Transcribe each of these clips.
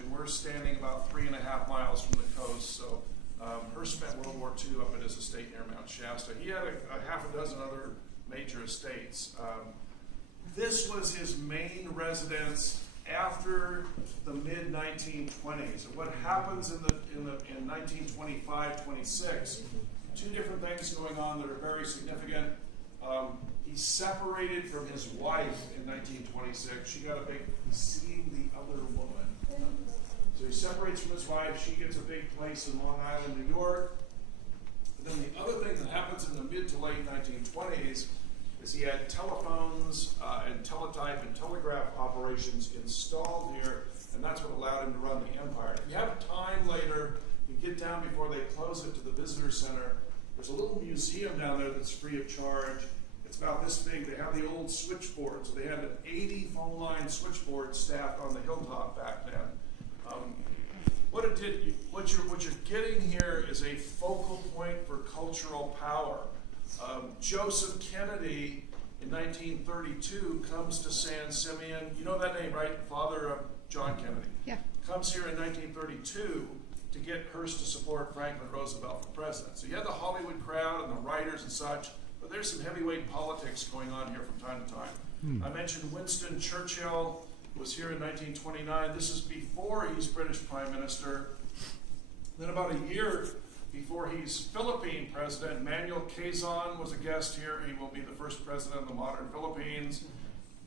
and we're standing about 3.5 miles from the coast. So Hearst spent World War II up at his estate near Mount Shasta. He had a half a dozen other major estates. This was his main residence after the mid 1920s. And what happens in 1925, 26? Two different things going on that are very significant. He separated from his wife in 1926. She got a big seeing the other woman. So he separates from his wife. She gets a big place in Long Island, New York. And then the other thing that happens in the mid to late 1920s is he had telephones and teletype and telegraph operations installed here, and that's what allowed him to run the empire. If you have time later, you get down before they close it to the visitor center. There's a little museum down there that's free of charge. It's about this big. They have the old switchboard. So they had an 80 phone line switchboard staffed on the hilltop back then. What you're getting here is a focal point for cultural power. Joseph Kennedy in 1932 comes to San Simeon. You know that name, right? Father of John Kennedy. Yeah. Comes here in 1932 to get Hearst to support Franklin Roosevelt for president. So you had the Hollywood crowd and the writers and such, but there's some heavyweight politics going on here from time to time. I mentioned Winston Churchill was here in 1929. This is before he's British Prime Minister. Then about a year before he's Philippine President, Manuel Quezon was a guest here. He will be the first president of the modern Philippines.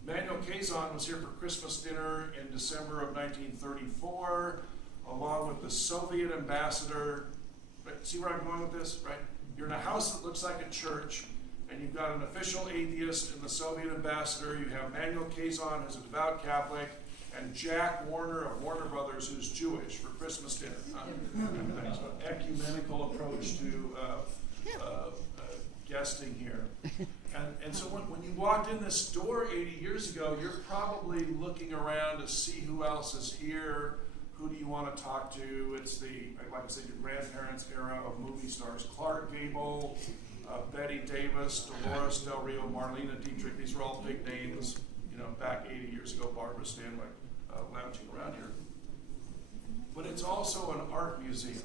Manuel Quezon was here for Christmas dinner in December of 1934, along with the Soviet ambassador. Right, see where I'm going with this, right? You're in a house that looks like a church, and you've got an official atheist and the Soviet ambassador. You have Manuel Quezon, who's a devout Catholic, and Jack Warner of Warner Brothers, who's Jewish, for Christmas dinner. That's an ecumenical approach to guesting here. And so when you walked in this door 80 years ago, you're probably looking around to see who else is here. Who do you want to talk to? It's like I said, your grandparents' era of movie stars. Clark Gable, Betty Davis, Dolores Del Rio, Marlene Dietrich. These are all big names. Back 80 years ago, Barbara Stanwyck lounging around here. But it's also an art museum.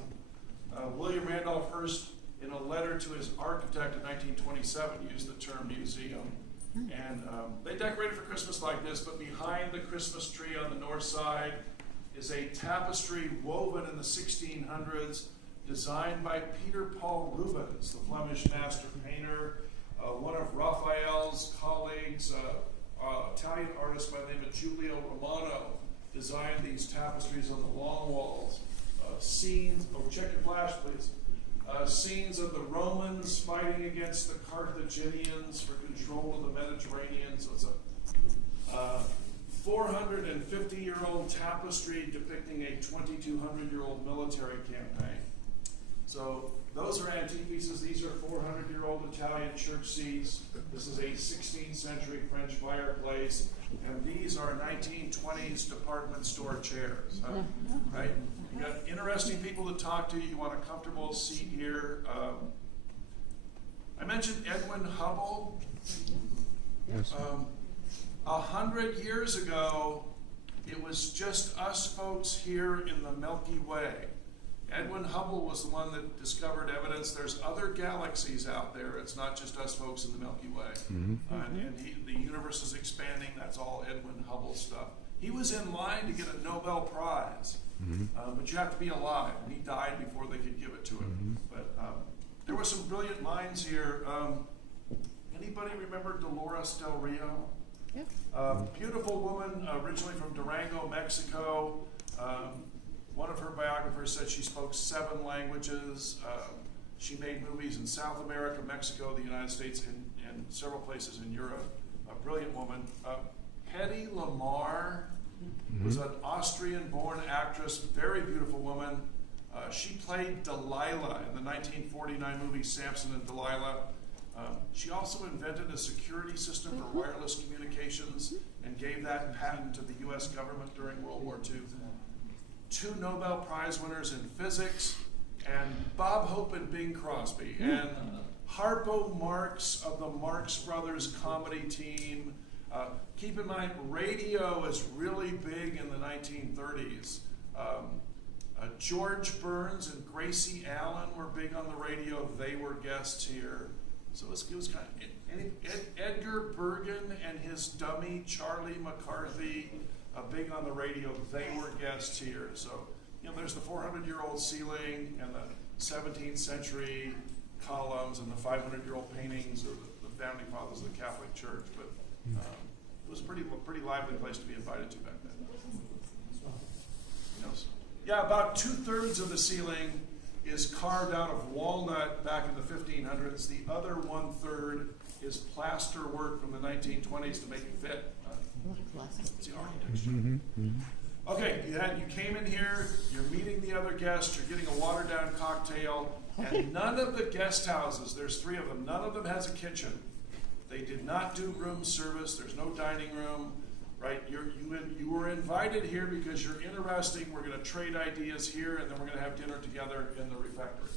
William Randolph Hearst, in a letter to his architect in 1927, used the term museum. And they decorated for Christmas like this, but behind the Christmas tree on the north side is a tapestry woven in the 1600s, designed by Peter Paul Rubens, the Flemish master painter, one of Raphael's colleagues, Italian artist by the name of Giulio Romano, designed these tapestries on the long walls. Scenes, check your flash please. Scenes of the Romans fighting against the Carthaginians for control of the Mediterranean. So it's a 450-year-old tapestry depicting a 2,200-year-old military campaign. So those are antique pieces. These are 400-year-old Italian church seats. This is a 16th century French fireplace. And these are 1920s department store chairs. Right? You got interesting people to talk to. You want a comfortable seat here. I mentioned Edwin Hubble. Yes. 100 years ago, it was just us folks here in the Milky Way. Edwin Hubble was the one that discovered evidence there's other galaxies out there. It's not just us folks in the Milky Way. The universe is expanding. That's all Edwin Hubble stuff. He was in line to get a Nobel Prize, but you have to be alive. And he died before they could give it to him. But there were some brilliant minds here. Anybody remember Dolores Del Rio? Yeah. Beautiful woman, originally from Durango, Mexico. One of her biographers said she spoke 7 languages. She made movies in South America, Mexico, the United States, and several places in Europe. A brilliant woman. Hedy Lamarr was an Austrian-born actress, very beautiful woman. She played Delilah in the 1949 movie Samson and Delilah. She also invented a security system for wireless communications and gave that patent to the U.S. government during World War II. 2 Nobel Prize winners in physics, and Bob Hope and Bing Crosby, and Harpo Marx of the Marx Brothers comedy team. Keep in mind, radio is really big in the 1930s. George Burns and Gracie Allen were big on the radio. They were guests here. So it was kind of, Edgar Bergen and his dummy, Charlie McCarthy, big on the radio. They were guests here. So, there's the 400-year-old ceiling and the 17th century columns and the 500-year-old paintings of the founding fathers of the Catholic Church. But it was a pretty lively place to be invited to back then. Yeah, about 2/3 of the ceiling is carved out of walnut back in the 1500s. The other 1/3 is plaster work from the 1920s to make it fit. It's the architecture. Okay, you came in here, you're meeting the other guests, you're getting a watered-down cocktail, and none of the guest houses, there's 3 of them, none of them has a kitchen. They did not do room service, there's no dining room, right? You were invited here because you're interesting, we're going to trade ideas here, and then we're going to have dinner together in the refectory.